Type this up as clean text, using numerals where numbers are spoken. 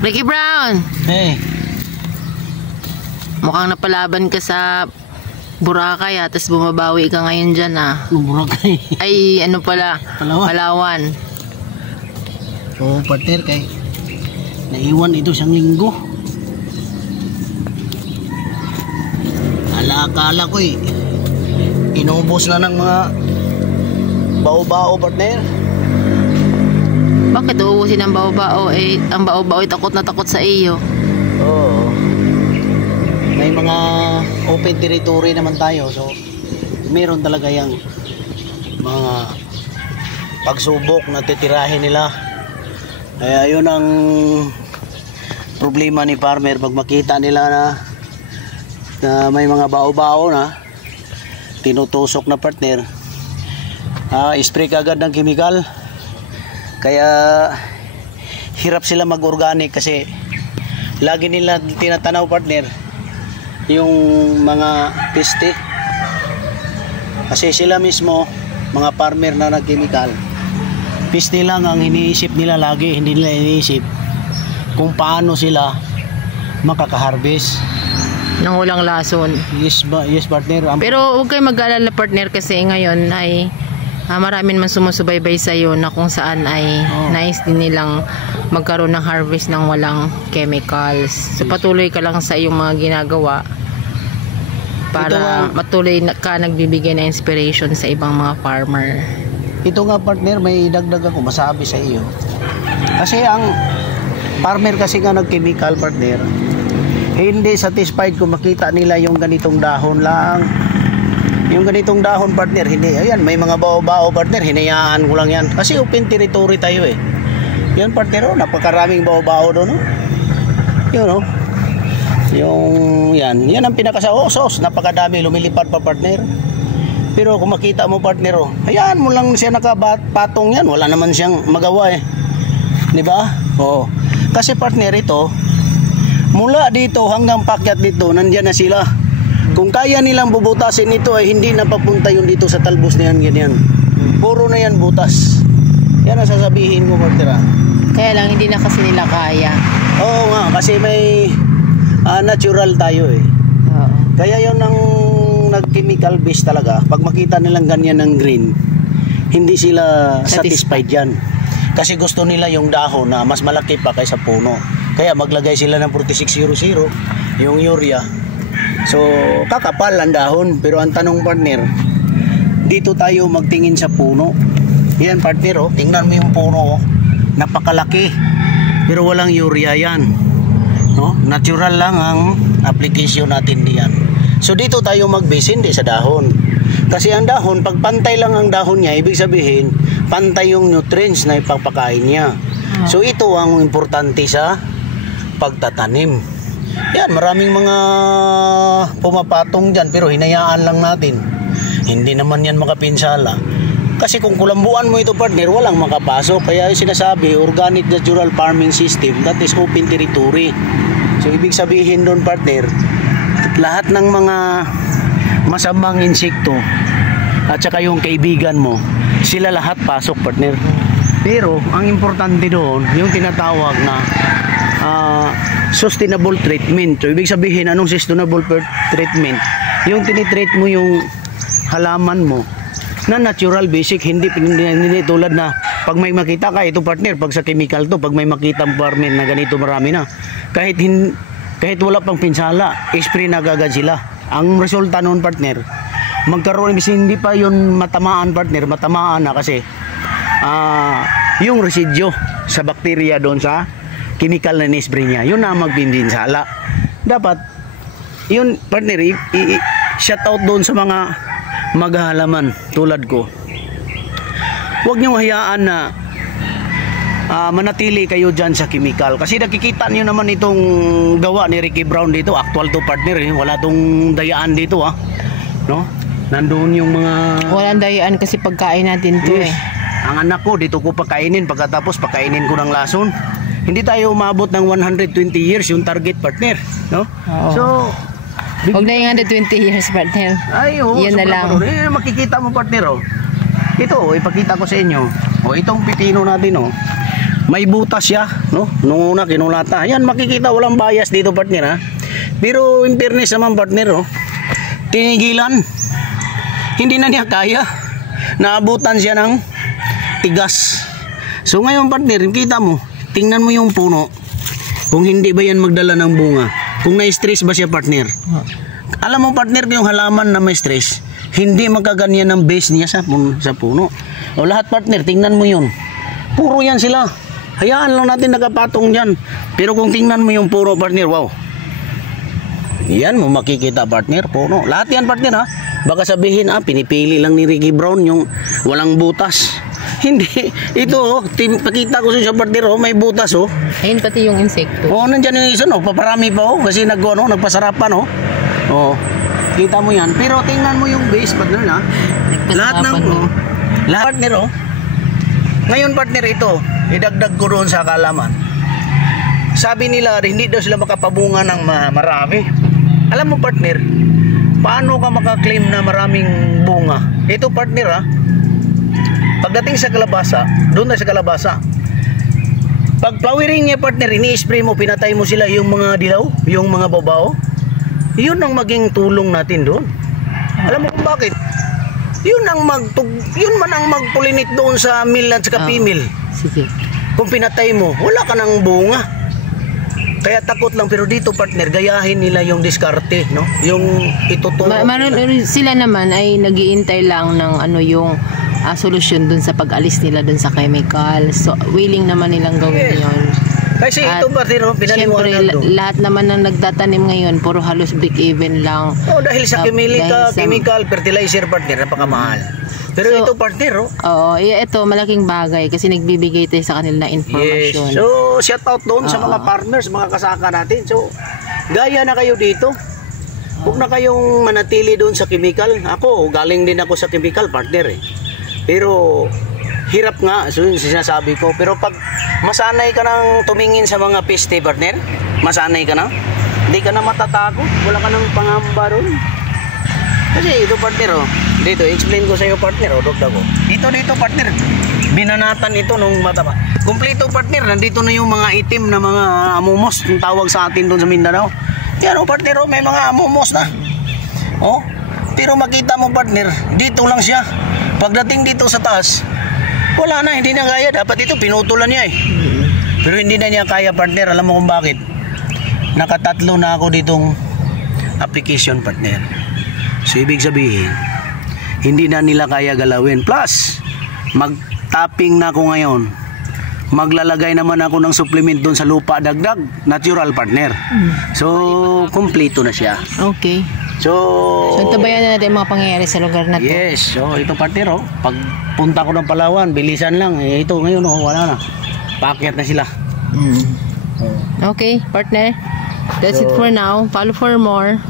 Ricky Brown! Hey. Mukhang napalaban ka sa Boracay tapos bumabawi ka ngayon dyan Boracay? Ay, ano pala? Palawan. Oo, partner, kay naiwan ito siyang linggo. Akala ko inubos na ng mga bao-bao, partner. Bakit uubusin ang bao-bao? Ang bao-bao ay takot na takot sa iyo. Oo. May mga open territory naman tayo, so meron talaga yung mga pagsubok na titirahin nila. Kaya yun ang problema ni farmer pag makita nila na may mga bao-bao na tinutusok na, partner. Spray agad ng chemical. Kaya hirap sila mag-organic kasi lagi nila tinatanaw, partner, yung mga peste. Kasi sila mismo, mga farmer na nag-chemical, peste lang ang iniisip nila lagi. Hindi nila iniisip kung paano sila makaka-harvest nang walang lason. Yes, partner. Pero huwag kayo mag-alala, partner, kasi ngayon ay marami naman sumusubaybay sa iyo na kung saan ay nais din nilang magkaroon ng harvest ng walang chemicals. So patuloy ka lang sa iyong mga ginagawa para matuloy ka nagbibigay ng inspiration sa ibang mga farmer. Ito nga, partner, may dagdag ako masabi sa iyo. Kasi ang farmer kasi nga nag-chemical, partner, hindi satisfied kung makita nila yung ganitong dahon lang. Yung ganitong dahon, partner, hindi. Ayan, may mga bao-bao, partner, hinayaan ko lang yan. Kasi open territory tayo Yan, partner, napakaraming bao-bao doon. Yun, yung yan ang pinakasaos. Napakadami, lumilipad pa, partner. Pero kung makita mo, partner, ayan mo lang siya nakapatong yan. Wala naman siyang magawa Di ba? Oo. Kasi, partner, ito, mula dito hanggang pakyat dito, nandiyan na sila. Kung kaya nilang bubutasin ito ay hindi na papunta yun dito sa talbos na yan, ganyan. Puro na yan butas. Yan ang sasabihin ko, partner. Kaya lang hindi na kasi nila kaya. Oo nga, kasi may natural tayo Oo. Kaya yun ang nag-chemical base talaga. Pag makita nilang ganyan ng green, hindi sila satisfied yan. Kasi gusto nila yung dahon na mas malaki pa kaysa puno. Kaya maglagay sila ng 4600, yung urea. So, kakapal ang dahon. Pero ang tanong, partner, dito tayo magtingin sa puno. Yan, partner, tingnan mo yung puno, napakalaki. Pero walang urea yan. Natural lang ang application natin diyan. So, dito tayo mag-base, hindi sa dahon. Kasi ang dahon, pag pantay lang ang dahon niya, ibig sabihin, pantay yung nutrients na ipapakain niya. So, ito ang importante sa pagtatanim. Yan, maraming mga pumapatong dyan, pero hinayaan lang natin. Hindi naman yan makapinsala. Kasi kung kulambuan mo ito, partner, walang makapasok. Kaya yung sinasabi, organic natural farming system, that is open territory. So, ibig sabihin doon, partner, lahat ng mga masamang insekto at saka yung kaibigan mo, sila lahat pasok, partner. Pero, ang importante doon, yung tinatawag na sustainable treatment. So, ibig sabihin, anong sustainable treatment? Yung tinitreat mo yung halaman mo na natural, basic, hindi tulad na pag may makita ka, ito, partner, pag sa chemical to, pag may makita ang farmer na ganito marami na, kahit wala pang pinsala, spray na agad sila. Ang resulta noon, partner, magkaroon, hindi pa yun matamaan, partner, matamaan na kasi yung residue sa bakterya doon sa chemical na ni-spray niya, yun na magpinsala. Dapat yun, partner, shout out doon sa mga maghahalaman tulad ko. Huwag niyong hayaan na manatili kayo dyan sa chemical. Kasi nakikita niyo naman itong gawa ni Ricky Brown dito. Actual to, partner. Wala tong dayaan dito, no? Nandoon yung mga... Walang dayaan kasi pagkain natin to, Ang anak ko, dito ko pakainin. Pagkatapos, pakainin ko ng lason. Hindi tayo umabot ng 120 years yung target, partner, no? Oo. So, huwag na yung 120 years, partner. Ay, yan na lang. Makikita mo, partner, Ito, ipakita ko sa inyo. Itong pipino natin, may butas siya, no? Nung una kinulata. Yan, makikita walang bias dito, partner, ha? Pero in fairness naman, partner, oh, tinigilan. Hindi na niya kaya. Naabutan siya ng tigas. So ngayon, partner, kita mo, tingnan mo yung puno. Kung hindi ba yan magdala ng bunga? Kung na-stress ba siya, partner? Alam mo, partner, yung halaman na may stress, hindi magkaganyan ng base niya sa puno. O lahat, partner, tingnan mo yun. Puro yan sila. Hayaan lang natin nakapatong dyan. Pero kung tingnan mo yung puno, partner, wow. Yan mo makikita, partner, puno. Lahat yan, partner, ha? Baka sabihin, pinipili lang ni Ricky Brown yung walang butas. Hindi. Ito, oh, pakita ko sa partner, oh, may butas, oh. Ayun pati yung insekto. Oh, nandyan yung isa, no? Paparami pa, oh. Kasi nagpasarapan, oh. Oh, kita mo yan. Pero tingnan mo yung base, partner, ha? Lahat ng, oh. Lahat, partner, oh. Ngayon, partner, ito, idagdag ko doon sa kalaman. Sabi nila, hindi daw sila makapabunga ng marami. Alam mo, partner, paano ka makaklaim na maraming bunga? Ito, partner, ha? Pagdating sa kalabasa, doon na sa kalabasa. Pag flowering niya, partner, ini-spray mo, pinatay mo sila yung mga dilaw, yung mga babaw. Yun ang maging tulong natin doon. Alam mo kung bakit? Yun man ang magpulinit doon sa male at saka female. Sige. Kung pinatay mo, wala ka ng bunga. Kaya takot lang, pero dito, partner, gayahin nila yung diskarte, no? Yung ituturo. Sila naman ay nag-iintay lang ng yung solusyon dun sa pag-alis nila dun sa chemical. So willing naman nilang gawin yon. Kasi ito, partner, pinaliwanag doon. Lahat naman ng nagtatanim ngayon, puro halos break even lang. Oh, dahil sa chemical fertilizer, partner, napakamahal. Pero so, ito, partner, oh. Oo, ito malaking bagay kasi nagbibigay tayo sa kanila ng information. Yes. So, shout out doon sa mga partners, mga kasaka natin. So, gaya na kayo dito. Huwag na kayong manatili doon sa chemical. Ako, galing din ako sa chemical, partner, eh. Pero hirap nga, so yung sinasabi ko. Pero pag masanay ka nang tumingin sa mga peste, partner, masanay ka na, hindi ka na matatakot, wala ka nang pangamba ron. Kasi ito, partner, oh, dito, explain ko sa iyo, partner, oh, dokta ko. Dito, partner, binanatan ito nung mataba. Kompleto, partner, nandito na yung mga itim na mga amumos, yung tawag sa atin doon sa Mindanao. Yan, oh, partner, oh, may mga amumos na. Oh, pero makita mo, partner, dito lang siya. Pagdating dito sa taas, wala na, hindi na kaya. Dapat ito, pinutulan niya, eh. Pero hindi na niya kaya, partner. Alam mo kung bakit? Nakatatlo na ako ditong application, partner. So, ibig sabihin, hindi na nila kaya galawin. Plus, mag-tapping na ako ngayon. Maglalagay naman ako ng supplement doon sa lupa, dagdag, natural, partner. So, kumpleto na siya. Okay. So tabayan na natin mga pangyayari sa lugar na to. Yes. So, ito, partner, oh. Pag punta ko ng Palawan, bilisan lang. Ito, ngayon, oh, wala na. Paakyat na sila. Okay, partner. That's it for now. Follow for more.